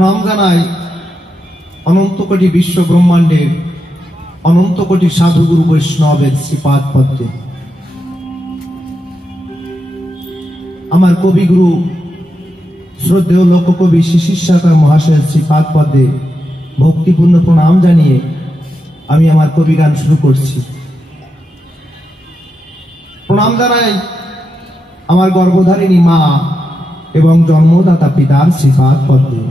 প্রণাম জানাই অনন্ত কোটি বিশ্ব ব্রহ্মাণ্ডের অনন্ত কোটি সাধুগুরু বৈষ্ণবের শ্রীপাদ পদ্মে। আমার কবিগুরু শ্রদ্ধেয় লোককবি শিশির সরকার মহাশয়ের শ্রীপাদ পদ্মে ভক্তিপূর্ণ প্রণাম জানিয়ে আমি আমার কবি গান শুরু করছি। প্রণাম জানাই আমার গর্ভধারিণী মা এবং জন্মদাতা পিতার শ্রীপাদ পদ্মে।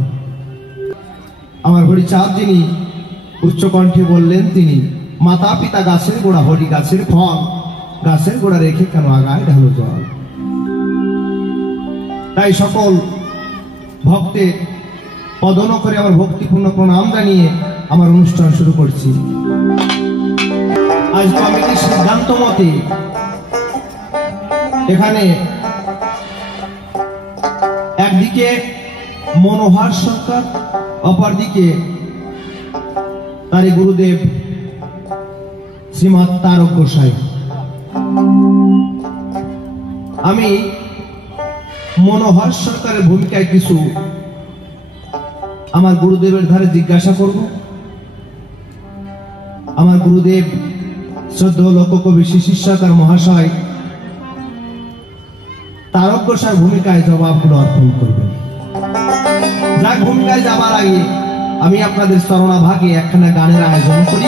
আমার হরিচাঁদ যিনি উচ্চকণ্ঠে বললেন, তিনি মাতা পিতা গাছের গোড়া, হরি গাছের ফল, গাছের গোড়া রেখে কেন আগায় ঢালো জল। তাই সকল ভক্তের পদন করে আমার ভক্তিপূর্ণ প্রণাম জানিয়ে আমার অনুষ্ঠান শুরু করছি। আজ কমিটির সিদ্ধান্ত মতে এখানে একদিকে মনোহর সরকার, অপরদিকে তারই গুরুদেব শ্রীমৎ তারক গোসাই। আমি মনোহর সরকারের ভূমিকায় কিছু আমার গুরুদেবের ধারে জিজ্ঞাসা করব। আমার গুরুদেব শ্রদ্ধেয় লোককবি শিশির সরকার মহাশয় তারক গোসাইয়ের ভূমিকায় জবাবগুলো অর্পণ করবেন। যার ভূমিকায় যাবার আগে আমি আপনাদের চরণাভাগে একখানা গানের আয়োজন করি,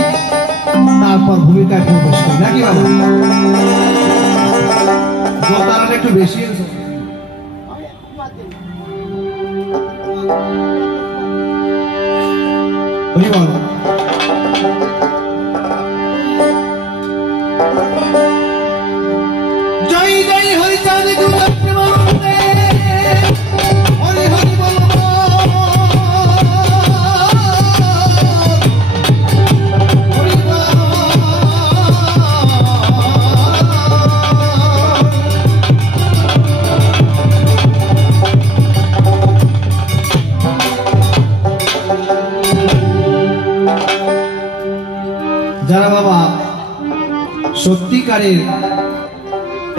তারপর ভূমিকায় প্রবেশ করি, নাকি বাবা? জোতারাটা একটু বেশি বল। জয় জয় হরিচাঁদ প্রেমানন্দে, হরি হরি বল। যারা বাবা সত্যিকারের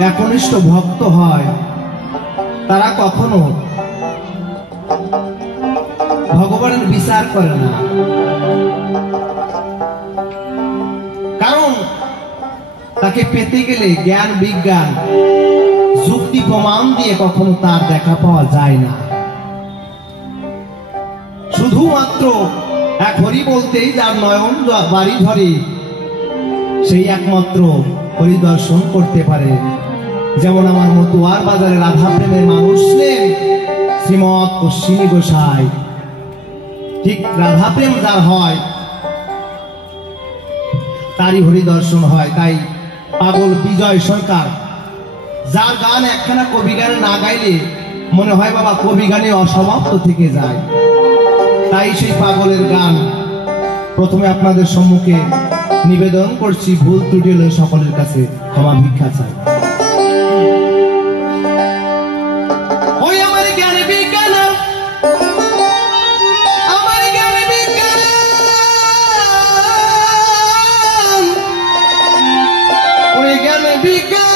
একনিষ্ঠ ভক্ত হয়, তারা কখনো ভগবানের বিচার করে না। কারণ তাকে পেতে গেলে জ্ঞান বিজ্ঞান যুক্তি প্রমাণ দিয়ে কখনো তার দেখা পাওয়া যায় না। শুধুমাত্র এক হরি বলতেই যার নয়ন বাড়ি ধরে, সেই একমাত্র পরিদর্শন করতে পারে। যেমন আমার মতুয়ার বাজারে রাধা প্রেমের মানুষ নেন শ্রীমৎ অশ্বিনী গোসাই। ঠিক রাধা প্রেম যার হয় তারই হরিদর্শন হয়। তাই পাগল বিজয় সরকার, যার গান একখানা কবি গানে না গাইলে মনে হয় বাবা কবি গানে অসমাপ্ত থেকে যায়। তাই সেই পাগলের গান প্রথমে আপনাদের সম্মুখে নিবেদন করছি। ভুল ত্রুটি হলে সকলের কাছে ক্ষমা ভিক্ষা চাই। ওই আমার জ্ঞান বিজ্ঞান, আমার জ্ঞান বিজ্ঞান, ওই জ্ঞান বিজ্ঞান,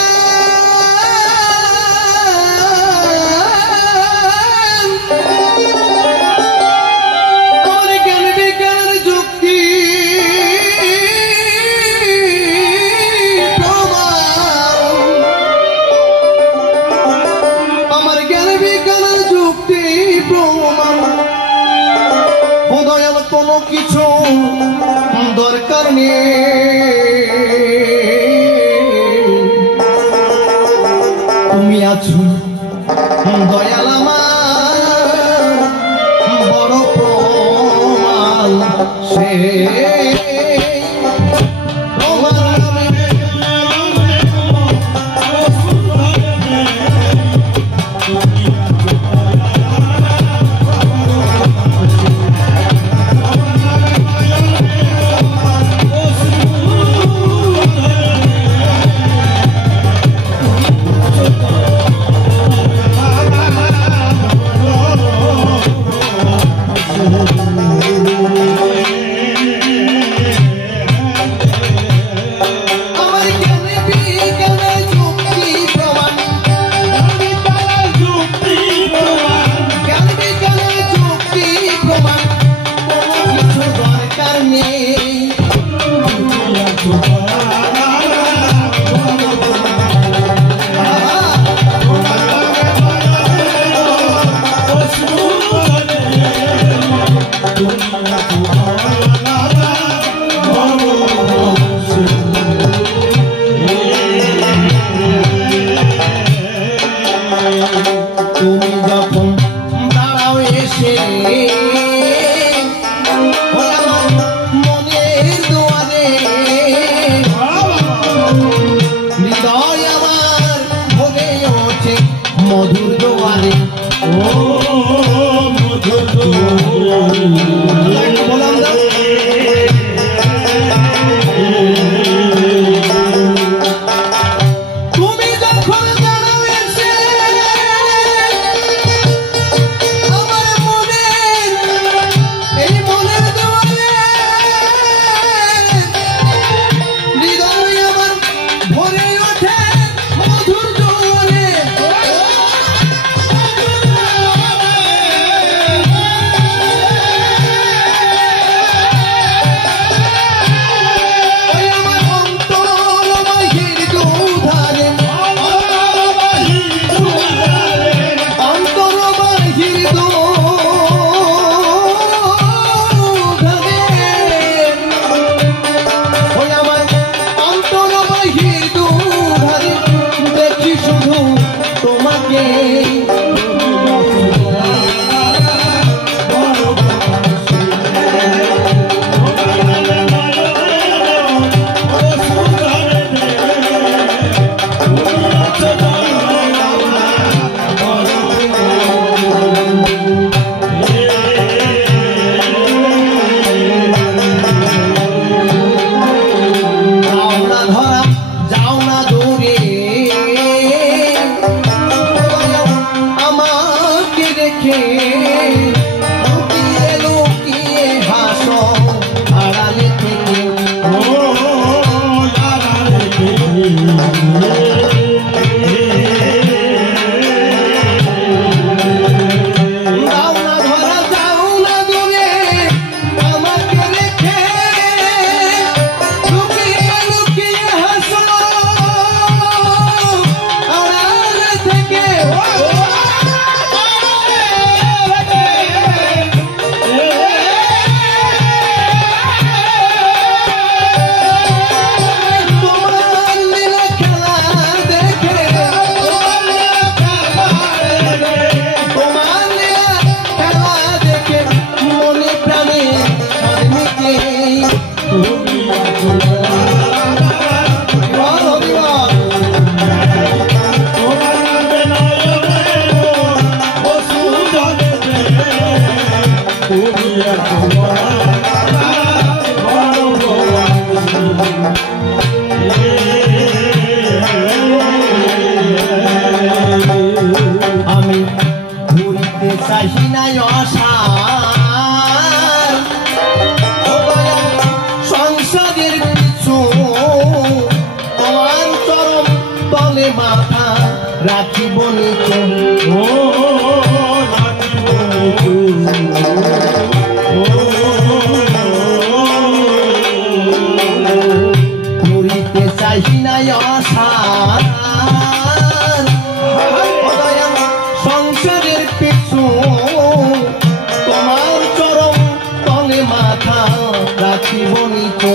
কোনো কিছু দরকার নেই। তুমি আছো দয়াল আমার বড় প্রমাণ, সে নেই তুমি যখন দাঁড়াও এসে আমার মনের দুয়ারে হৃদয় আমার ভরে ওঠে মধুর দুয়ারে ও মধুর তুমি যখন দাঁড়াও এসে আমার মনের এই মনের দুয়ারে হৃদয় আমার ভরে ওঠে মধুর দুয়ারে ওই আমার অন্তর বাহির দুধারে অন্তর বাহির দুধারে ওই আমার অন্তর বাহির দুধারে দেখি শুধু তোমাকে যাও না ধরা যাও না দূরে আমাকে রেখে লুকিয়ে লুকিয়ে হাসো আড়ালে থেকে যাও না ধরা যাও না দূরে আমাকে রেখে লুকিয়ে লুকিয়ে হাসো আড়ালে থেকে তোমার লীলা খেলা দেখে তোমার লীলা খেলা দেখে মনে প্রাণে স্বামীকে হরিবল আমি ঘুরতে চাহি না আশার সংসারের কিছু তোমার চরম তলে মাথা রাখিব নিচু ঘুরিতে চাহি না আশার সংসারের পিছু তোমার চরম তলে মাথা রাখিব নিচু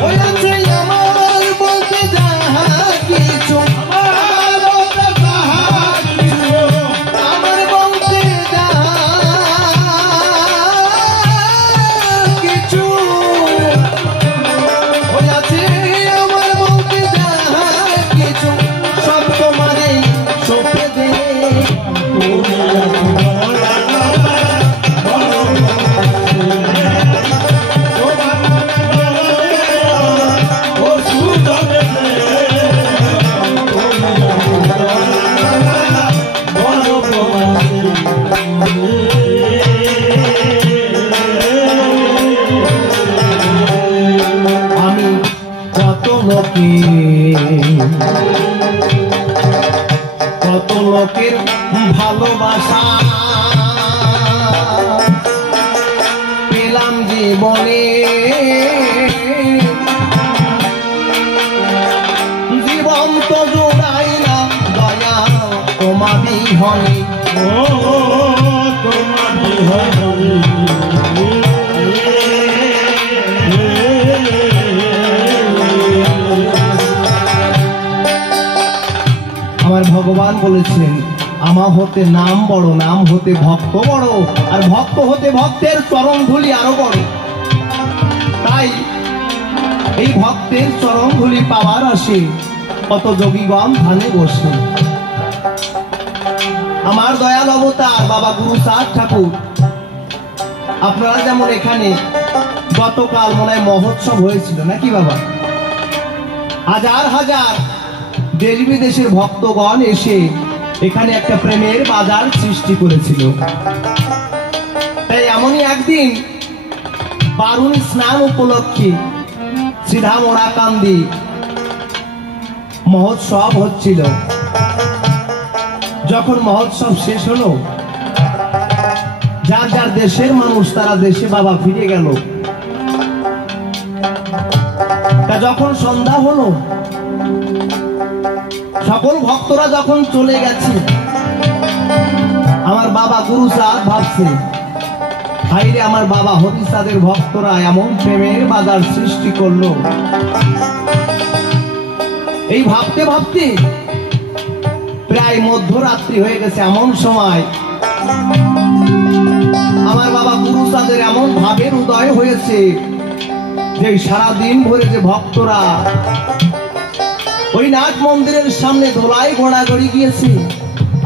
ওই আছে আমার বলতে যাহা কিছু আমার বলতে যাহা কিছু ওই আছে আমার বলতে যাহা কিছু সব তোমারে সঁপে দে আমি কত লোকে কত লোকের ভালোবাসা পেলাম জীবনে, জীবন তো জোড়াই না দয়া তোমা বিহনে। আমার ভগবান বলেছেন আমা হতে নাম বড়, নাম হতে ভক্ত বড়, আর ভক্ত হতে ভক্তের চরণ ধুলি আরো বড়। তাই এই ভক্তের চরণ ধুলি পাওয়ার আসে কত যোগীগণ ধানে বসে। আমার দয়াল অবতার বাবা গুরু চাঁদ ঠাকুর, আপনারা যেমন এখানে গতকাল মনে হয় মহোৎসব হয়েছিল নাকি বাবা, হাজার হাজার দেশ বিদেশের ভক্তগণ এসে এখানে একটা প্রেমের বাজার সৃষ্টি করেছিল। তাই এমনই একদিন বারুণী স্নান উপলক্ষে শ্রীধাম ওরাকান্দি মহোৎসব হচ্ছিল। যখন মহোৎসব শেষ হলো, যার যার দেশের মানুষ তারা দেশে বাবা ফিরে গেল। তা যখন সন্ধ্যা হলো, সকল ভক্তরা যখন চলে গেছে, আমার বাবা গুরু চাঁদ ভাবছে ভাইরে আমার বাবা হরিচাঁদের ভক্তরা এমন প্রেমের বাজার সৃষ্টি করলো। এই ভাবতে ভাবতে প্রায় মধ্যরাত্রি হয়ে গেছে। এমন সময় আমার বাবা গুরু চাঁদের এমন ভাবের উদয় হয়েছে যে সারাদিন ভরে যে ভক্তরা ওই নাট মন্দিরের সামনে দোলায় ঘোড়াঘড়ি গিয়েছে,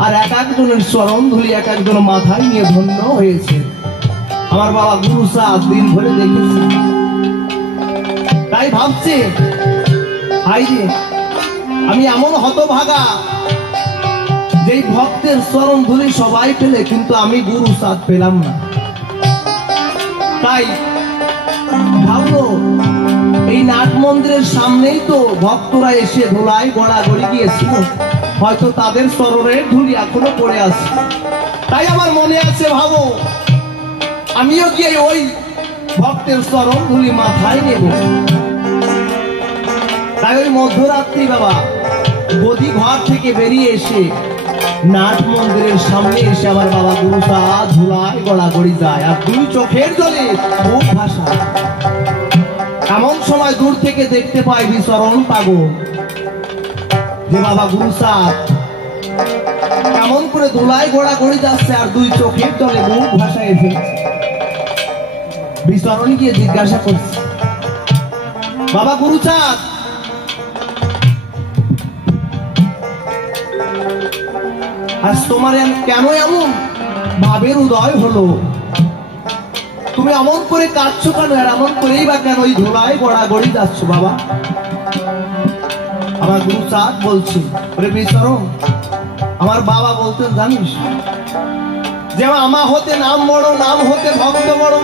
আর এক একজনের চরণ ধুলি এক একজন মাথায় নিয়ে ধন্য হয়েছে। আমার বাবা গুরু চাঁদ দিন ধরে দেখেছে, তাই ভাবছে হাই রে আমি এমন হতভাগা যেই ভক্তের চরণ ধুলি সবাই পেলে, কিন্তু আমি গুরু চাঁদ পেলাম না। তাই ভাবলো এই নাট মন্দিরের সামনেই তো ভক্তরা এসে ধুলায় গড়াগড়ি গিয়েছিল, হয়তো তাদের চরণের ধুলি এখনো পড়ে আছে। তাই আমার মনে আছে ভাবো আমিও গিয়ে ওই ভক্তের চরণ ধুলি মাথায় নেব। তাই ওই মধ্যরাত্রি বাবা গদি ঘর থেকে বেরিয়ে এসে নাট মন্দিরের সামনে এসে আমার বাবা গুরু চাঁদ ধুলায় গড়াগড়ি যায়, আর দুই চোখের জলে খুব ভাষা। এমন সময় দূর থেকে দেখতে পাই বিচরণ পাগল যে বাবা গুরু চাঁদ কেমন করে ধুলায় গড়াগড়ি যাচ্ছে, আর দুই চোখের জলে মুখ ভাষায় ফেলছে। বিচরণ গিয়ে জিজ্ঞাসা করছে বাবা গুরু চাঁদ আজ তোমার কেন এমন ভাবের উদয় হলো, তুমি এমন করে কাঁদছো কেন, আর এমন করেই বা কেন ওই ধুলায় গড়াগড়ি যাচ্ছ বাবা? আমার গুরু চাঁদ বলছে ওরে বিচরণ, আমার বাবা বলতেন জানিস যে আমা হতে নাম বড়, নাম হতে ভক্ত বড়,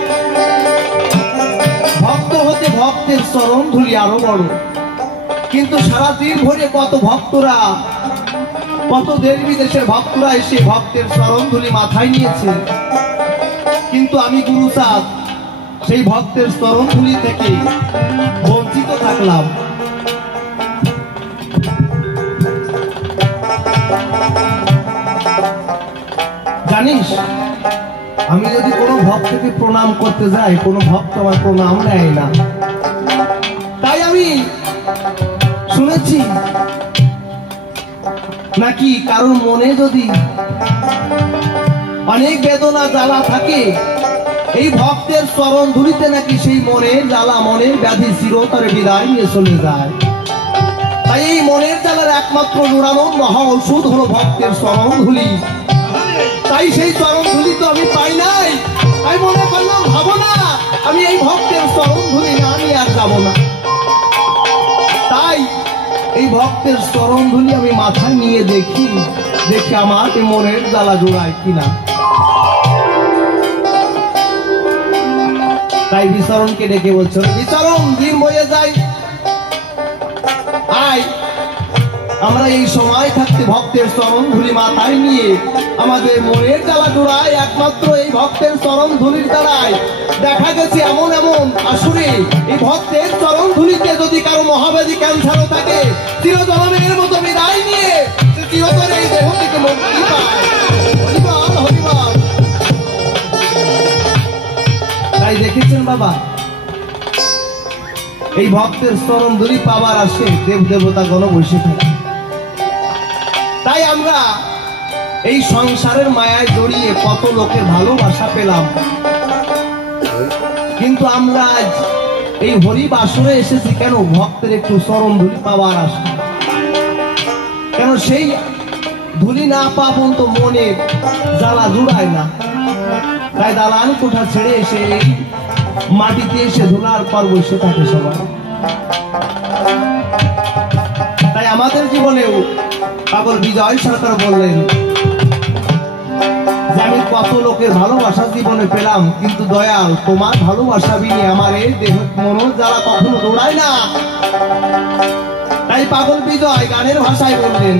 ভক্ত হতে ভক্তের চরণ ধুলি আরো বড়। কিন্তু সারাদিন ভরে কত ভক্তরা, কত দেশ বিদেশের ভক্তরা এসে ভক্তের চরণ ধুলি মাথায় নিয়েছে, কিন্তু আমি গুরু চাঁদ সেই ভক্তের চরণ ধুলি থেকে বঞ্চিত থাকলাম। জানিস আমি যদি কোনো ভক্তকে প্রণাম করতে যাই, কোনো ভক্ত আমার প্রণাম নেয় না। তাই আমি শুনেছি নাকি কারোর মনে যদি অনেক বেদনা জ্বালা থাকে, এই ভক্তের চরণ ধুলিতে নাকি সেই মনের জ্বালা, মনের ব্যাধি চিরতরে বিদায় নিয়ে চলে যায়। তাই এই মনের জ্বালার একমাত্র জোড়ানোর মহা ঔষধ হলো ভক্তের চরণ ধুলি। তাই সেই চরণ ধুলি তো আমি পাই নাই, তাই মনে করলাম ভাবো না আমি এই ভক্তের চরণ ধুলি না নিয়ে আর যাবো না। তাই এই ভক্তের চরণ ধুলি আমি মাথায় নিয়ে দেখি, দেখি আমার এই মনের জ্বালা জোড়ায় কিনা। তাই বিচরণকে ডেকে বলছো বিচরণ দিন বয়ে যাই, আয় আমরা এই সময় থাকতে ভক্তের চরণ ধুলি মাথায় নিয়ে আমাদের মনের জ্বালা জোড়ায় একমাত্র এই ভক্তের চরণ ধুলির দ্বারায় দেখা গেছে এমন এমন আসলে এই ভক্তের চরণ ধুলিতে যদি কারো মহাব্যাধি ক্যান্সারও থাকে চিরজনমের মতো বিদায় নিয়ে সে চিরতরে এই দেহ থেকে মুক্তি পায়। হরিবল হরিবল। তাই দেখেছেন বাবা, এই ভক্তের চরণ ধুলি পাওয়ার আসে দেব দেবতা গণ বসে থাকে। তাই আমরা এই সংসারের মায়ায় জড়িয়ে কত লোকের ভালোবাসা পেলাম, কিন্তু আমরা আজ এই হরি বাসরে এসেছি কেন? ভক্তের একটু চরণ ধুলি পাওয়ার আসে। কেন সেই ধুলি না পাবন তো মনে জ্বালা জুড়ায় না। তাই দালান কোঠা ছেড়ে এসে এই মাটিতে এসে ধুলার পর বসে থাকে সবাই। তাই আমাদের জীবনেও পাগল বিজয় সরকার বললেন যে আমি কত লোকের ভালোবাসা জীবনে পেলাম, কিন্তু দয়াল তোমার ভালোবাসা বিনে আমার এই দেহ মন জ্বালা কখনো দৌড়ায় না। তাই পাগল বিজয় গানের ভাষায় বললেন,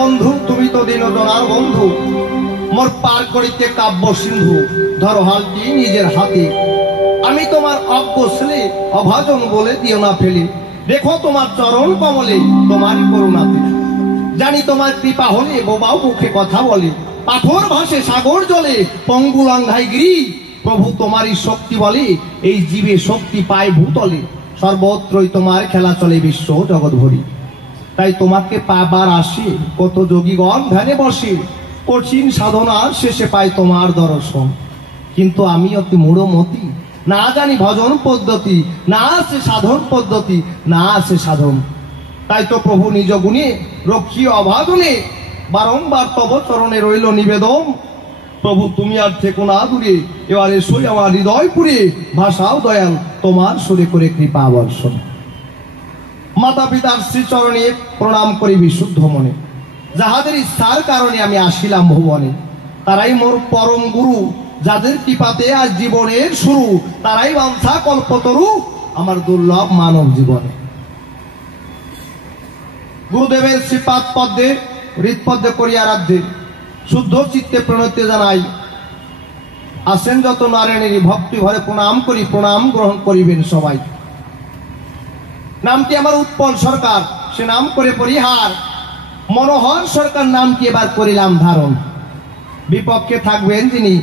বন্ধু তুমি তো দিনজনার বন্ধু, মোর পার করিতে কাব্য সিন্ধু, ধরো হালটি নিজের হাতে। আমি তোমার অজ্ঞ ছেলে অভাজন বলে দিও না ফেলে, দেখো তোমার চরণ কমলে তোমারই করুণাতে। জানি তোমার কৃপা হলে বোবাও মুখে কথা বলে, পাথর ভাসে সাগর জলে পঙ্গু লঙ্ঘাই গিরি। প্রভু তোমারই শক্তি বলে এই জীবে শক্তি পায় ভূতলে, সর্বত্রই তোমার খেলা চলে বিশ্ব জগৎ ভরি। তাই তোমাকে পাবার আসে কত যোগীগণ ধ্যানে বসে, কঠিন সাধনার শেষে পাই তোমার দর্শন। কিন্তু আমি অতি মূঢ়মতি, না জানি ভজন পদ্ধতি, না আছে সাধন পদ্ধতি, না আছে সাধন। তাই তো প্রভু নিজ গুণে রক্ষী অবাধনে বারংবার তব চরণে রইল নিবেদন। প্রভু তুমি আর থেকো না দূরে, এবার এসোই আমার হৃদয় পুরে, ভাষাও দয়াল তোমার সুরে করে কৃপা বর্ষণ। মাতা পিতার শ্রীচরণে প্রণাম করি বিশুদ্ধ মনে, যাহাদের ইচ্ছার কারণে আমি আসিলাম ভুবনে। তারাই মোর পরম গুরু, যাদের কৃপাতে আজ জীবনের শুরু, তারাই বাঞ্ছা কল্পতরু আমার দুর্লভ মানব জীবনে। গুরুদেবের শ্রীপাদ পদ্মে হৃৎপদ্মে করি আরাধ্যে, শুদ্ধ চিত্তে প্রণতি জানাই। আসেন যত নারায়ণেরই ভক্তি ভরে প্রণাম করি, প্রণাম গ্রহণ করিবেন সবাই। নামটি আমার উৎপল সরকার, সে নাম করে পরিহার। মনোহর সরকার নামটি এবার করিলাম ধারণ। বিপক্ষে থাকবেন যিনি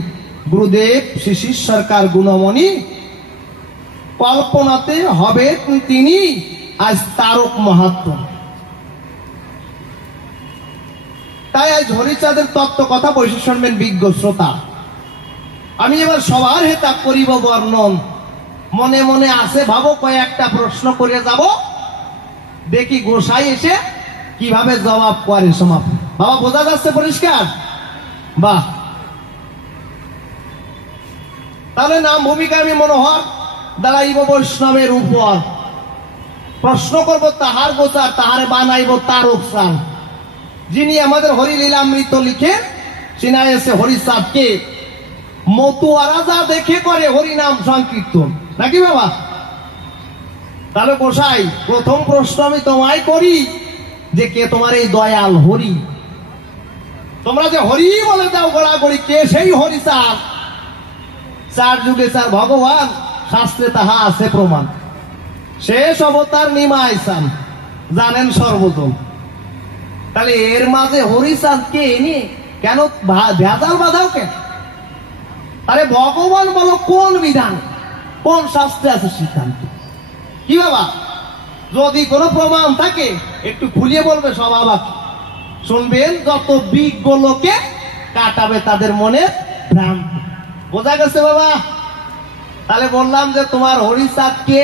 গুরুদেব শিশির সরকার গুণমণি, কল্পনাতে হবে তিনি আজ তারক মাহাত্ম। তাই আজ হরিচাঁদের তত্ত্ব কথা বসে শুনবেন বিজ্ঞ শ্রোতা। আমি এবার সবার হেতা করিব বর্ণন। মনে মনে আসে ভাবো কয়েকটা প্রশ্ন করে যাব, দেখি গোসাই এসে কিভাবে জবাব করে সমাপ্ত। বাবা বোঝা যাচ্ছে পরিষ্কার? বাহ। তাহলে নাম ভূমিকা আমি মনোহর দাঁড়াইব বৈষ্ণবের উপর, প্রশ্ন করব তাহার গোচার, তাহারে বানাইব তার উপসান। যিনি আমাদের হরিলীলামৃত লিখে সিনায়েছে হরিচাঁদকে মতুয়ারা যা দেখে করে হরিনাম সংকীর্তন, নাকি বাবা? তাহলে গোসাই, প্রথম প্রশ্ন আমি তোমায় করি যে কে তোমার এই দয়াল হরি? তোমরা যে হরি বলে দাও গোড়াগড়ি, কে সেই হরিচাঁদ? চার যুগে চার ভগবান, শাস্ত্রে তাহা আছে প্রমাণ। শেষ অবতার নিমাইসান, জানেন সর্বজন। তাহলে এর মাঝে হরিচাঁদকে এনে কেন ভেজাল বাঁধাও কেন? আরে ভগবান বলো কোন বিধান, কোন শাস্ত্রে আছে সিদ্ধান্ত? কি বাবা, যদি কোনো প্রমাণ থাকে একটু খুলিয়ে বলবে, সব আবার শুনবেন। যত বিজ্ঞ লোকে কাটাবে তাদের মনে ভ্রান্ত। বোঝা গেছে বাবা? তাহলে বললাম যে তোমার হরিচাঁদকে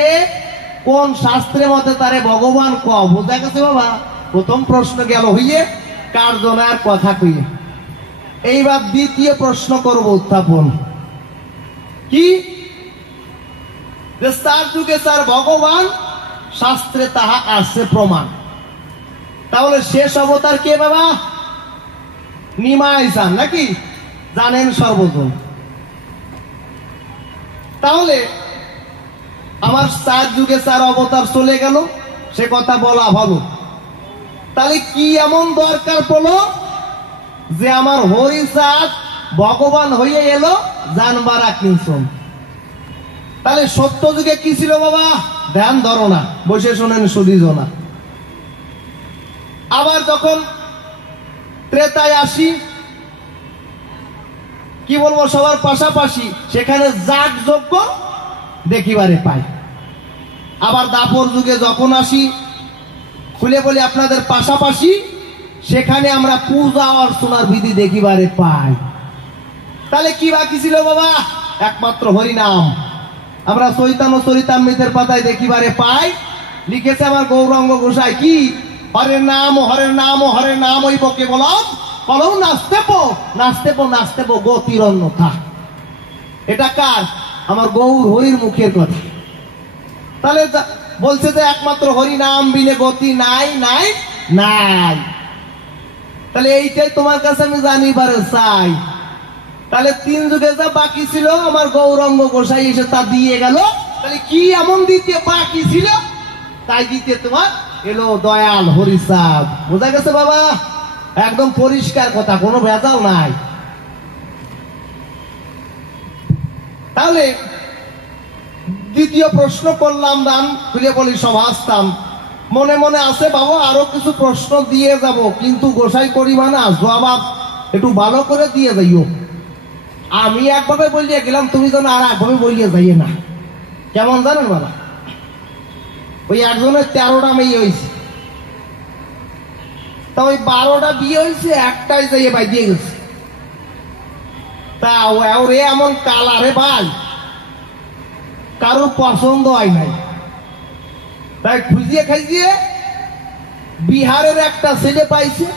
কোন শাস্ত্রের মতে তারে ভগবান ক, বোঝা গেছে বাবা? প্রথম প্রশ্ন গেল হইয়ে কার্যনার কথা কইয়ে। এইবার দ্বিতীয় প্রশ্ন করব উত্থাপন। কি? যে চার যুগে চার ভগবান, শাস্ত্রে তাহা আছে প্রমাণ। তাহলে শেষ অবতার কে বাবা? নিমাইসান, নাকি? জানেন সর্বজন। তাহলে আমার চার যুগে চার অবতার চলে গেল, সে কথা বলা ভালো। তাহলে কি এমন দরকার পড়লো যে আমার হরিচাঁদ ভগবান হয়ে এলো জানবার কিনছন? তাহলে সত্য যুগে কি ছিল বাবা? ধ্যান ধরো না, বসে শোনেন সুদিজ না। আবার যখন ত্রেতায় আসি, কি বলবো, সবার পাশাপাশি সেখানে যাগ যজ্ঞ দেখিবারে পাই। আবার দাপর যুগে যখন আসি, খুলে বলি আপনাদের পাশাপাশি সেখানে আমরা পূজা অর্চনার বিধি দেখিবারে পাই। তাহলে কি বাকি ছিল বাবা? একমাত্র হরিনাম। আমরা চৈতন্য চরিতামৃতের পাতায় দেখিবারে পাই, লিখেছে আমার গৌরাঙ্গ গোসাই, কি? হরের নাম হরের নাম হরের নাম ওই বকে বলম কলম নাচতেপো নাচতেপো নাচতেপো গতির অন্যথা। এটা কার? আমার গৌর হরির মুখের কথা। তাহলে বলছে যে একমাত্র হরি নাম বিনে গতি নাই নাই নাই। তাহলে এইটাই তোমার কাছে আমি জানিবারে চাই। তাহলে তিন যুগে যা বাকি ছিল আমার গৌরাঙ্গ গোসাই এসে তা দিয়ে গেল। তাহলে কি এমন দিতে বাকি ছিল? তাই দিতে তোমার এলো দয়াল হরিচাঁদ। বোঝা গেছে বাবা? একদম পরিষ্কার কথা, কোনো ভেজাল নাই। তাহলে দ্বিতীয় প্রশ্ন করলাম, দান খুলে বলি সব আসতাম। মনে মনে আছে বাবা আরো কিছু প্রশ্ন দিয়ে যাব, কিন্তু গোসাই করি না, জবাব একটু ভালো করে দিয়ে যাইও। আমি একভাবে বলিয়ে গেলাম, তুমি যেন আর একভাবে বলিয়ে যাইয়ে না। কেমন জানেন বাবা? ওই একজনের 13টা মেয়ে হয়েছে, তা ওই 12টা বিয়ে হয়েছে, একটাই যাইয়ে ভাই দিয়ে গেছে। তা ওরে এমন কালারে ভাই কারোর পছন্দ হয় নাই। তাই খুঁজিয়ে খাইজিয়ে বিহারের একটা ছেলে পাইছে,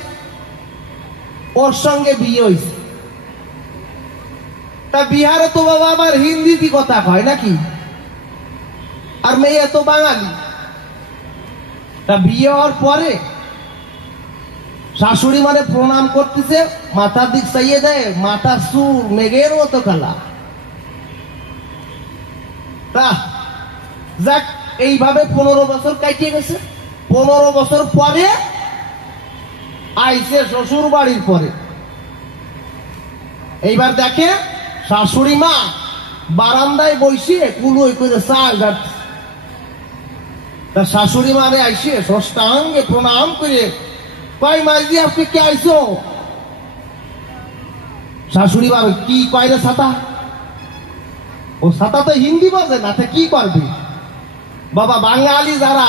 ওর সঙ্গে বিয়ে হয়েছে। তা বিহারে তো বাবা আবার হিন্দিতে কথা কয় নাকি, আর মেয়ে তো বাঙালি। তা বিয়ে হওয়ার পরে শাশুড়ি মানে প্রণাম করতেছে, মাথার দিক চাইয়ে দেয়, মাথার চুল মেঘের মতো কালা। তা যাক, এইভাবে 15 বছর কাটিয়ে গেছে। 15 বছর পরে আইছে শ্বশুর বাড়ির পরে। এইবার দেখে শাশুড়ি মা বারান্দায় বসিয়ে কুলোই করে চাল গাড়ছে। তা শাশুড়ি মারে আইসে ষষ্ঠাঙ্গে প্রণাম করে কয়, মাইজি আপনি কে আইসো? শাশুড়ি ভাবে কি কয় রে ছাতা? ও ছাতা তো হিন্দি বোঝে না, কি করবে বাবা? বাঙালি যারা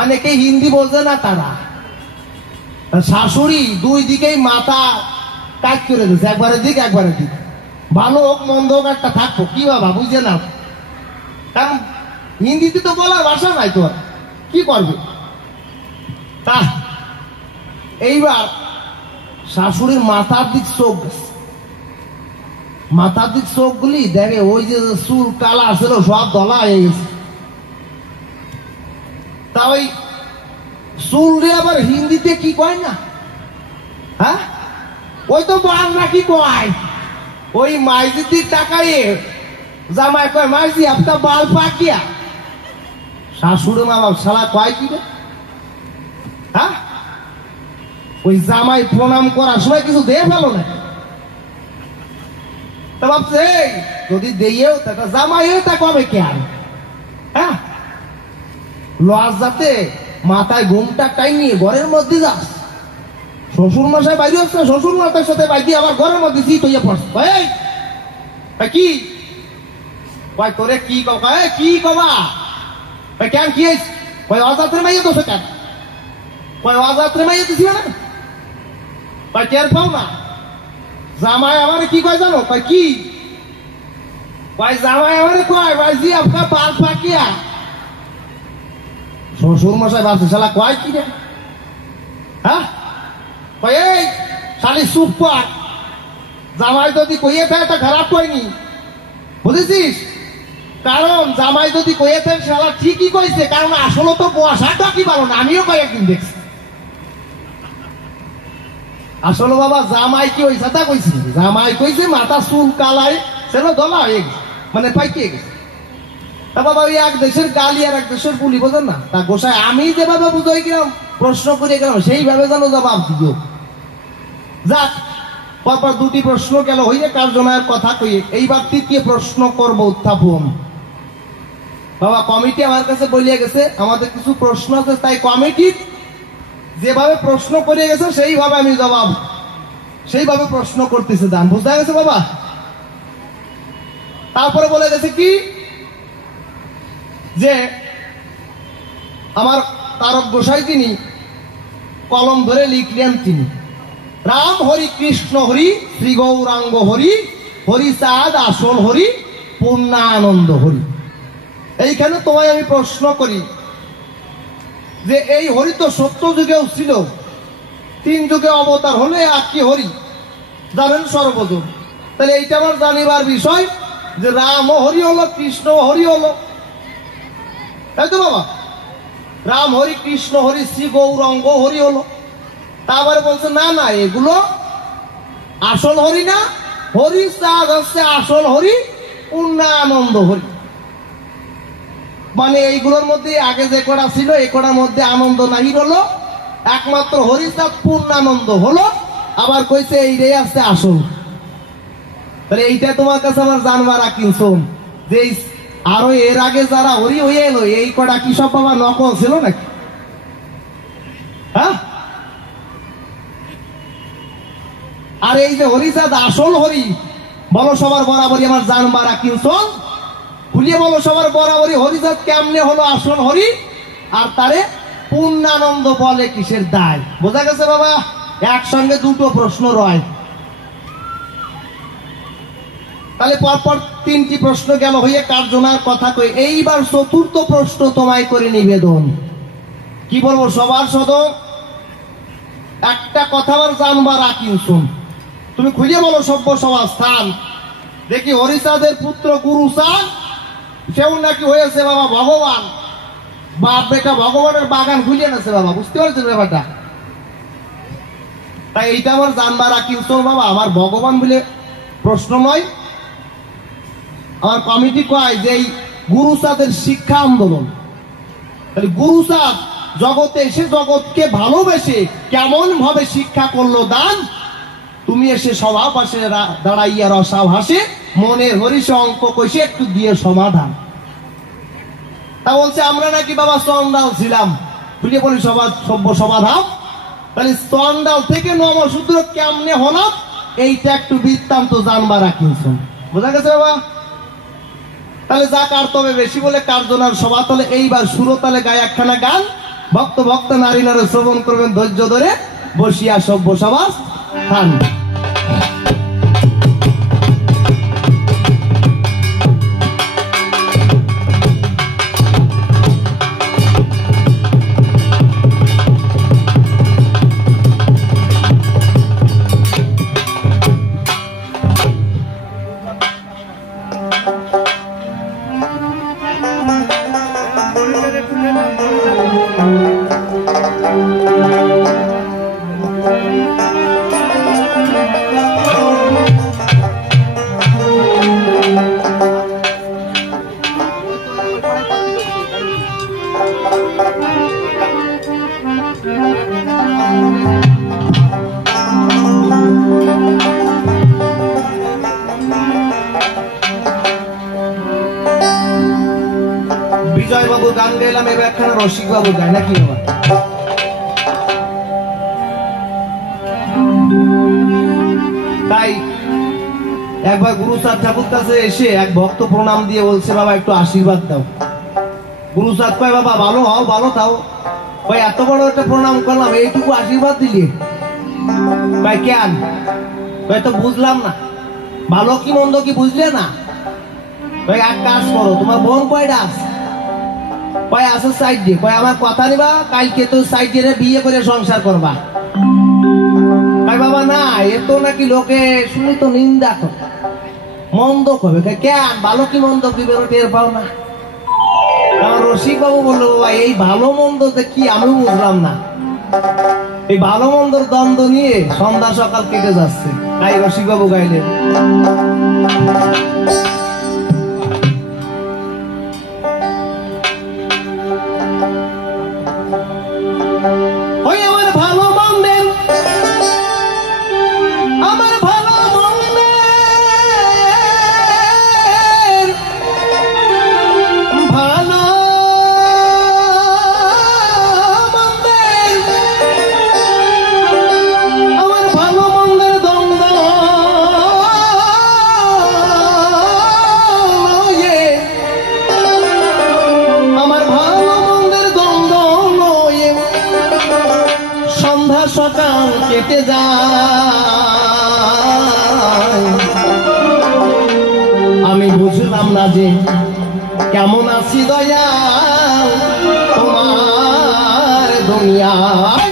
অনেকে হিন্দি বোঝে না তারা। শাশুড়ি দুই দিকেই মাথা কাজ করে দিচ্ছে, একবারের দিক একবারের দিক। ভালো হোক মন্দ হোক একটা থাকবো, কি বাবা বুঝে না? কারণ হিন্দিতে তো বলার ভাষা নাই তোর, কি করবে? তা এইবার শাশুড়ির মাথার দিক চোখ, মাথার দিক চোখগুলি দেখে ওই যে চুল কালা ছিল সব দলা হয়ে গেছে। তা ওই চুল রে আবার হিন্দিতে কি কয় না, হ্যাঁ ওই তো বাল নাকি কয় ওই মাইজিদির টাকায় জামাই কয় মাইজি আপনার বাল পাকিয়া শাশুড়ি মা বাপ শালা কয় কি রে হ্যাঁ ওই জামাই প্রণাম করার সময় কিছু দিয়ে ফেলো না তা ভাবছে যদি দিয়েও তা জামাই তা কবে কেন হ্যাঁ লজ যাতে মাথায় ঘুমটা টাইম নিয়ে ঘরের মধ্যে যাস শ্বশুর মশাই বাইরে আসছে শ্বশুর মশাইয়ের সাথে বাইরে আবার ঘরের মধ্যে জিত হইয়া পড়ছে কি কয় তোরে কি কবা কি কবা কেন কি কয় অযাত্রে মাইয়া দোষে কেন কয় অযাত্রে মাইয়া দিছি না কয় টের পাও না জামাই আমার কি কয় জানো কয় কি কয় জামাই আমার কয় ভাইজি আপনার বাল পাকিয়া শ্বশুর মশাই বাড়ছে শালা কয় কি রে হ্যাঁ কয় এই শালি চুপ কর জামাই যদি কইয়ে থাকে তা খারাপ কয়নি বুঝেছিস কারণ জামাই যদি কইয়ে থাকে শালা ঠিকই কইছে কারণ আসলে তো বসাটা কি পারো না আমিও কয়েকদিন দেখছি আসলে বাবা জামাই কি ওই সাথে কইছে জামাই কইছে মাথা চুল কালায় সেটা দলা হয়ে গেছে মানে পাইকে গেছে তা বাবা ওই এক দেশের গালি আর এক দেশের পুলি বোঝেন না তা গোসাই আমি যেভাবে বুঝাই গেলাম প্রশ্ন করে গেলাম সেইভাবে যেন জবাব দিও যাক পরপর দুটি প্রশ্ন গেল হইলে কার্যনায়ের কথা কইয়ে এইবার তৃতীয় প্রশ্ন করব উত্থাপন বাবা কমিটি আমার কাছে বলিয়ে গেছে আমাদের কিছু প্রশ্ন আছে তাই কমিটি যেভাবে প্রশ্ন করে গেছে সেইভাবে আমি জবাব সেইভাবে প্রশ্ন করতেছে দান বুঝা গেছে বাবা তারপরে বলে গেছে কি যে আমার তারক গোসাই তিনি কলম ধরে লিখলেন তিনি রাম হরি কৃষ্ণ হরি শ্রী গৌরাঙ্গ হরি হরিচাঁদ আসল হরি পূর্ণানন্দ হরি এইখানে তোমায় আমি প্রশ্ন করি যে এই হরি তো সত্য যুগেও ছিল 3 যুগে অবতার হলে আর কি হরি জানেন সর্বজন তাহলে এইটা আমার জানিবার বিষয় যে রাম হরি হলো কৃষ্ণ হরি হলো তাই তো বাবা রাম হরি কৃষ্ণ হরি শ্রী গৌরাঙ্গ হরি হলো তারপরে বলছে না না এগুলো আসল হরি না হরি চাঁদ হচ্ছে আসল হরি পূর্ণানন্দ হরি মানে এইগুলোর মধ্যে আগে যে কটা ছিল এই কটার মধ্যে আনন্দ নাহি হলো একমাত্র হরিচাঁদ পূর্ণানন্দ হলো আবার কইছে এইটাই আছে আসল তাহলে এইটা তোমার কাছে আমার জানবার কিনছুন যে আরো এর আগে যারা হরি হয়ে এলো এই কটা কি সব বাবা নকল ছিল নাকি হ্যাঁ আর এই যে হরিচাঁদ আসল হরি বলো সবার বরাবরই আমার জানবার কিনছুন খুলিয়ে বলো সবার বরাবরই হরিচাঁদ কেমনে হলো আসল হরি আর তারে পূর্ণানন্দ বলে কিসের দায় বোঝা গেছে বাবা একসঙ্গে দুটো প্রশ্ন রয় তাহলে পরপর 3টি প্রশ্ন গেল হয়ে কার্যনার কথা কই এইবার চতুর্থ প্রশ্ন তোমায় করে নিবেদন কি বলবো সবার সদর একটা কথা আবার জানবার কিনছুন তুমি খুঁজে বলো সভ্য সবার স্থান দেখি হরিচাঁদের পুত্র গুরুচাঁদ সেও নাকি হয়েছে বাবা ভগবান বাপ বেটা ভগবানের বাগান খুঁজে নেছে বাবা বুঝতে পারছেন ব্যাপারটা তাই এইটা আমার জানবার কিনছুন বাবা আমার ভগবান বলে প্রশ্ন নয় আমার কমিটি কয় যে এই গুরুচাঁদের শিক্ষা আন্দোলন তাহলে গুরুচাঁদ জগতে এসে জগৎকে ভালোবেসে কেমন ভাবে শিক্ষা করলো দান তুমি এসে সভা পাশে দাঁড়াইয়া রসা ভাসে মনের হরিষে অঙ্ক কষে একটু দিয়ে সমাধান তা বলছে আমরা নাকি বাবা চন্দাল ছিলাম তুই বলি সভ্য সমাধান তাহলে চন্দাল থেকে নমশূদ্র কেমনে হলাম এইটা একটু বৃত্তান্ত জানবার কিনছুন বোঝা গেছে বাবা তাহলে যা কার তবে বেশি বলে কার্যনার সভা তলে এইবার সুরতালে গায়ে একখানা গান ভক্ত ভক্ত নারী নারী শ্রবণ করবেন ধৈর্য ধরে বসিয়া সভ্য সভা স্থান গান গাইলাম, এবার একখানা রসিক বাবু গায় নাকি বাবা? তাই একবার গুরু চাঁদ ঠাকুর কাছে এসে এক ভক্ত প্রণাম দিয়ে বলছে, বাবা একটু আশীর্বাদ দাও। গুরু চাঁদ কয়, বাবা ভালো হও, ভালো থাও। ভাই এত বড় একটা প্রণাম করলাম, এইটুকু আশীর্বাদ দিলি? ভাই কেন? ভাই তো বুঝলাম না, ভালো কি মন্দ কি বুঝলে না? ভাই এক কাজ করো, তোমার বোন কয়টা আছে? কয় আছে সাইড দিয়ে। কয় আমার কথা নিবা, কালকে তো সাইড দিয়ে বিয়ে করে সংসার করবা। ভাই বাবা না, এ তো নাকি লোকে শুনি তো নিন্দা করে, মন্দ করবে। কেন? ভালো কি মন্দ কি বেরো টের পাও না? আমার রসিক বাবু বললো, বাবা এই ভালো মন্দ কি আমি বুঝলাম না। এই ভালো মন্দর দ্বন্দ্ব নিয়ে সন্ধ্যা সকাল কেটে যাচ্ছে। তাই রসিক বাবু গাইলেন, ওই আমার ভালো মন্দের, আমার ভালো মন্দের, ভালো সকাল কেটে যায়, আমি বুঝলাম না যে কেমন আছি দয়া তোমার দুনিয়ায়।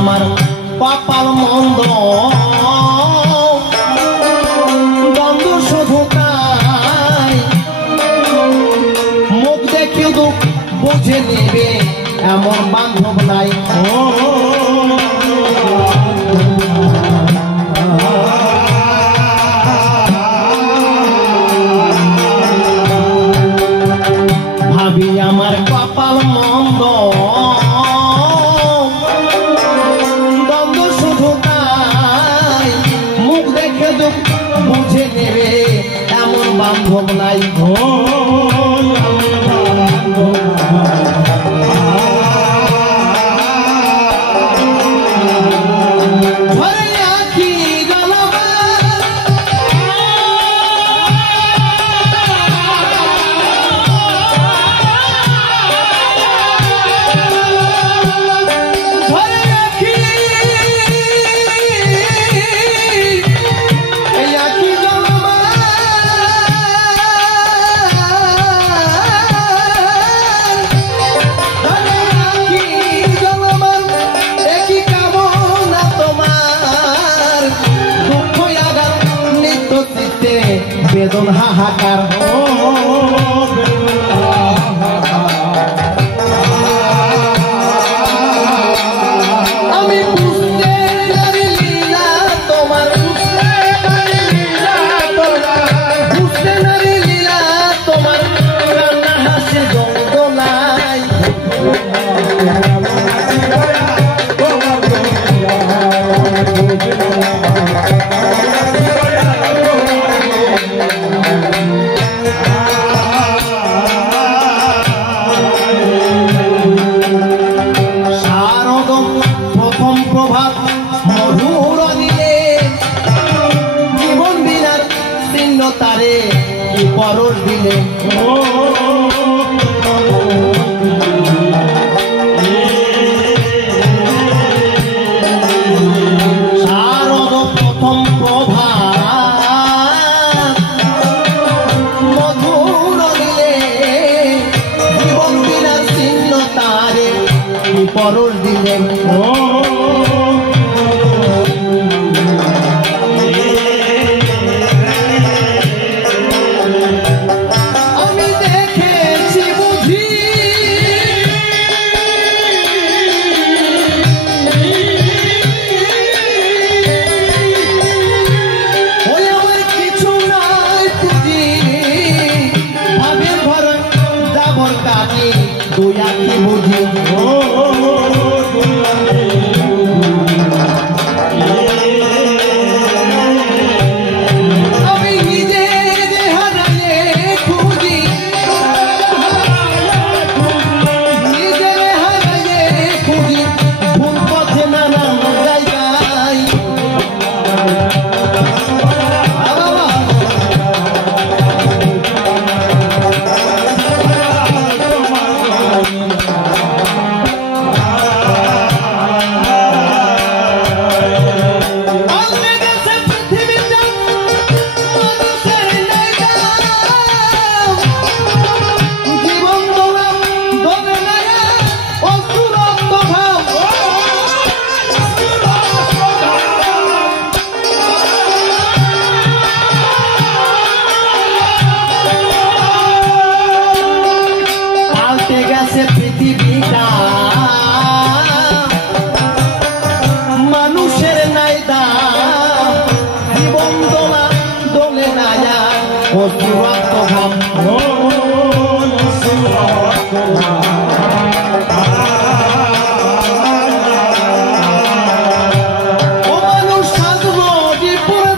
আমার কপাল মন্দ, দ্বন্দ্ব শুধু তাই, মুখ দেখে দুঃখ বুঝে নেবে এমন বান্ধব নাই। ভাবি আমার কপাল মন্দ, বুঝে নেবে এমন বান্ধব নাই। বেদন হাহাকার, আমি বুঝতে পারিনি না তোমার, বুঝতে পারিনি না তোমার রান্না হাসি দ্বন্দ্ব নাই। তারে কি পরশ দিলে, শারদ আমি দেখেছি বুঝি ওই আমার কিছু নাই পুঁজি ভাবের ঘর যাবর কাজে তুই আঁকি বুঝি আমি নিজে হারালে খুঁজি নিজের হারালে খুঁজি ভুল পথে নানান জায়গায় বাবা পৃথিবীটা মানুষের নাই দাম জীবন দোলা দোলে না যায় অসুরত্ব ঘাম ও মানুষ সাজবো জীবন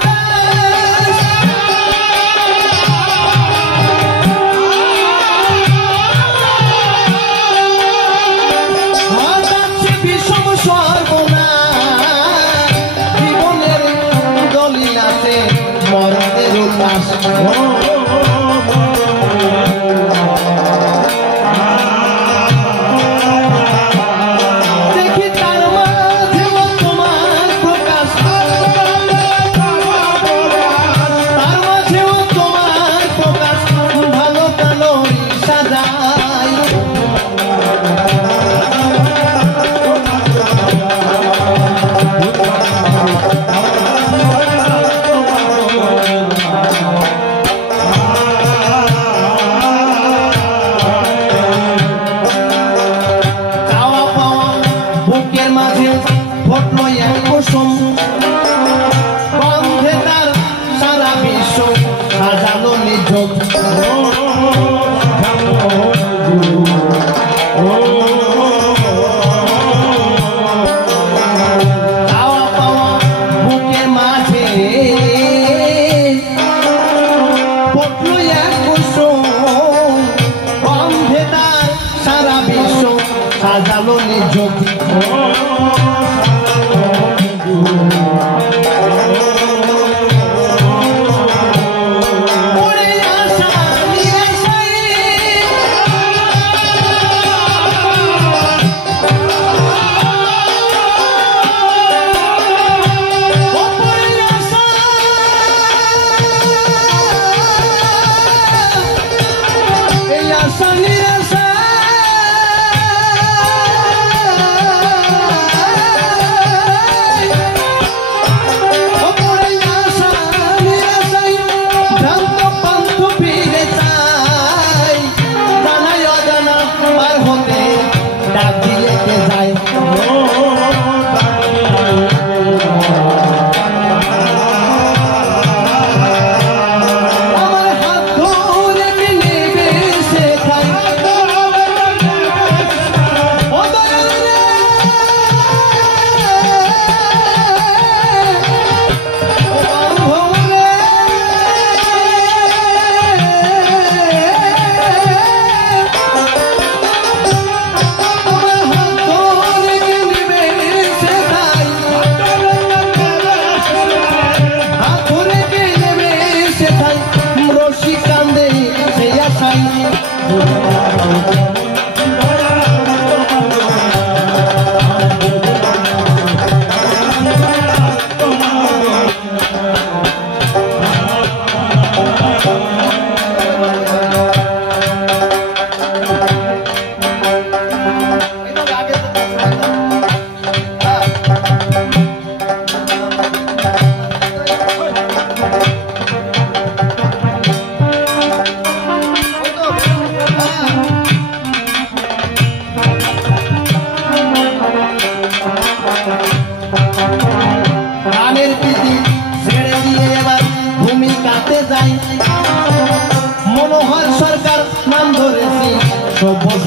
জীবনের দলিলাতে মরণের উল্লাস দেখি তার মাঝেও তোমার প্রকাশ তার মাঝেও তোমার প্রকাশ ভালো কালো সাজায় বুকের মাঝে ঘটল এক কুসুম গন্ধে তার সারা বিশ্ব সাজালো নিঝুম চাওয়া পাওয়া বুকের মাঝে ঘটল এক কুসুম গন্ধে তার সারা বিশ্ব সাজালো নিঝুম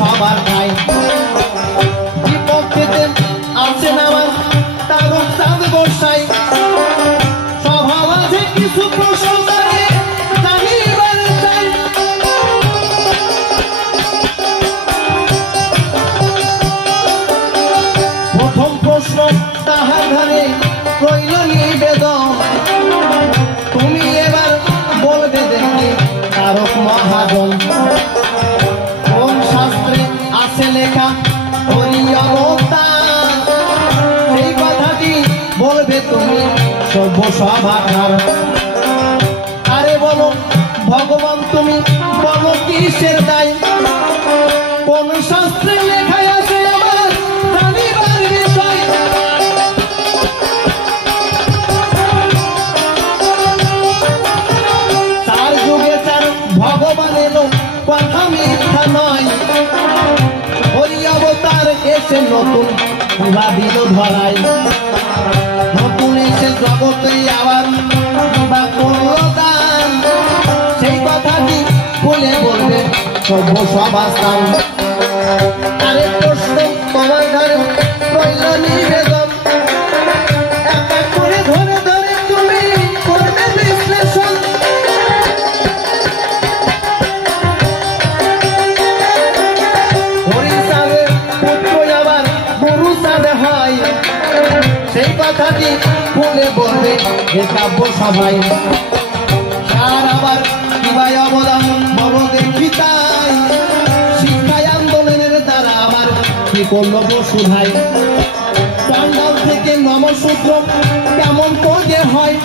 সবার খাই বিপক্ষেতে আছেন আমার তারক চাঁদ গোসাই সভা মাঝে কিছু প্রশ্ন জানিবার চাই প্রথম প্রশ্ন তাহার ঘরে রইল নিবেদন তুমি এবার বলবে দেখি তারক মহাজন কোন শাস্ত্রে আছে লেখা হরি অবতার সেই কথাটি বলবে তুমি সভ্য সভাকার আরে বলো ভগবান তুমি বলো কিসের দায় কোন শাস্ত্রে লেখা আছে আমার জানিবার বিষয় তার যুগে তার ভগবান এলো কথা মিথ্যা নয় হরি অবতার এসে নতুন পুরা দিল ধরাই নতুন এসে জগতে আবার বা করলো দান সেই কথাটি বলে বলবে সভ্য সভাস্থান আরে প্রশ্ন তোমার ঘরে রইল নিবেদন এক এক করে ধরে ধরে তুমি করবে বিশ্লেষণ হরিচাঁদের পুত্র আবার গুরুচাঁদে হয় সেই কথাটি বলে বলবে এ কাব্য সভায় আর আবার কিভাবে অবদান বড় দেখি তাই শিক্ষায় আন্দোলনের দ্বারা আবার কি করলো বসুধাই পাণ্ডাল থেকে নমসূত্র কেমন করে হয়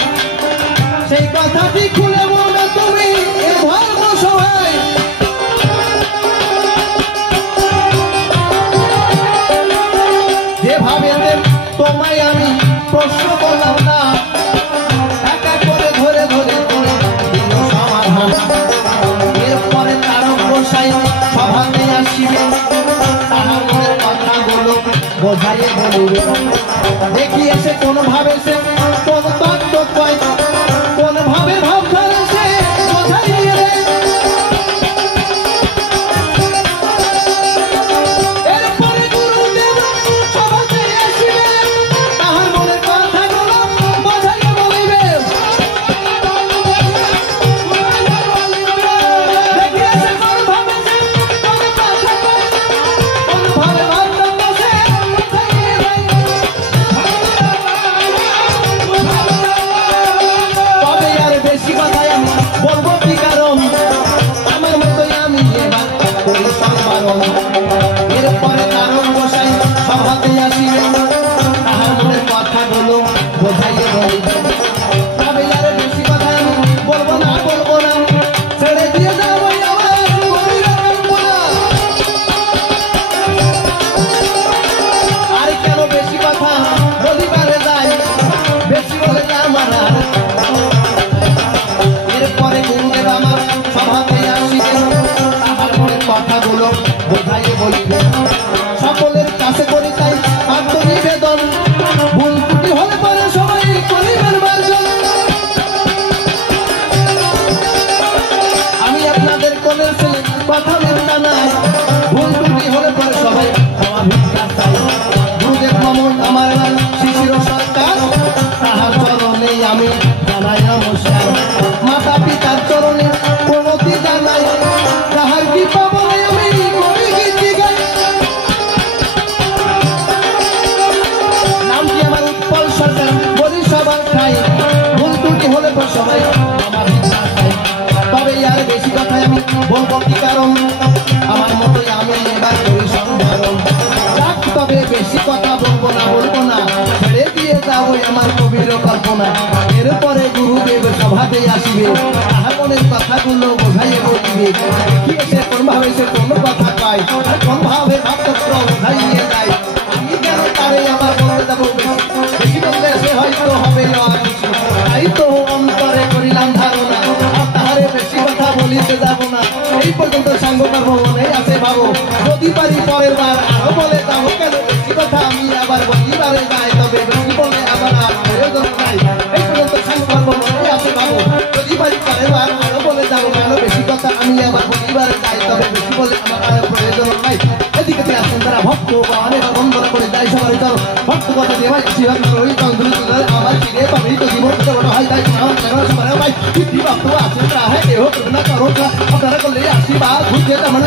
সেই কথাটি খুলে বলবে তুমি এ ধর্ম সভায় যেভাবে তোমায় আমি প্রশ্ন করলাম না এক এক করে ধরে ধরে ধরে দিল সমাধান এরপরে তারক গোসাই সভাতে আসিবে তাহার মনে কথাগুলো বোঝাইয়ে বলিবে দেখি এসে কোনভাবে সে কোন তত্ত্ব কয় কোনভাবে ভাব ধরে সে বোঝাইয়ে দেয় এরপরে গুরুদেব সভাতে আসিবে তাহার মনের কথাগুলো বোঝাইয়ে বলিবে দেখি এসে কোনভাবে সে কোন কথা কয় কোনভাবে ভাব ধরে সে বোঝাইয়ে দেয় তবে আর বেশি কথাই আমি বলবো কি কারণ আমার মতোই আমি এবার করি সংবারণ এরপরে তারক গোসাই সভাতে আসিবে তাহার মনের কথাগুলো বোঝাইয়ে বলিবে তবে আর বেশি কথা আমি বলবো না ছেড়ে দিয়ে যাবো আমার গরিবের কল্পনা আর কেন বেশি কথা বলিবারে যায় বেশি বলে আমার আর এরপরে গুরুদেব আমার সভাতে আসিবে তাহার মনের কথাগুলো বোঝাইয়ে বলিবে সকলের কাছে করি তাই আত্মনিবেদন ভুল ত্রুটি হলে পরে সবাই করিবেন মার্জন আমি আপনাদের কোনের ছেলে কথা মিথ্যা নাই ভুল ত্রুটি হলে পরে সবাই ক্ষমা ভিক্ষা চাই গুরুদেব মামুন আমার নাম শিশির সরকার তাহার চরণে আমি জানাই নমস্কার মাতা পিতার চরণে প্রণতি জানাই তাহার কৃপা বলে আমি করি গীতি গাই নামটি আমার উৎপল সরকার বলি সবার খাই ভুল ত্রুটি হলে পর সবাই আমার ভিক্ষা চাই তবে আর বেশি কথাই আমি বলবো কি কারণ আমার মতোই আমি এবার করি সংধারণ তবে বেশি কথা বলবো না ছেড়ে দিয়ে যাবো আমার কবির কল্পনা এরপরে গুরুদেব সভাতে আসিবে তাহার মনের কথাগুলো বোঝাইয়ে বলিবে কি এসে কোনভাবে সে কোন কথা পায় আর কোনভাবে ভাবতত্র বোঝাইয়ে যায় আমি কেন তারে আবার বলতে যাবো বেশি বলতে সে হয়তো হবে তাই তো অন্তরে করিলাম ধারণা আর তাহারে বেশি কথা বলিতে যাব না এই পর্যন্ত সাঙ্গ কর্ম মনে আছে ভাবো যদি পারি পরের বার আরো বলে যাবো কেন বেশি কথা আমি আবার বলিবারে যাই তবে বেশি বলে আবার আর প্রয়োজন নাই এই পর্যন্ত সাঙ্গ কর্ম মনে আছে ভাবো যদি পারি পরের বার আরো বলে যাবো কেন বেশি কথা আমি আবার বলিবারে যাই তবে বেশি বলে আমার আর প্রয়োজন অনেক নাই এদিকে আছেন তারা ভক্ত অনেক বন্দনা করে যাই সবার চল ভক্ত কথা দিয়ে ভাই শিবান রোহি চন্দ্র আমার ফিরে পাবি তো জীবন বড় হয় তাই সবার ভাই কি ভক্ত আছেন না হ্যাঁ কেউ করবে না করো আপনারা করলে আশীর্বাদ বুঝতে তেমন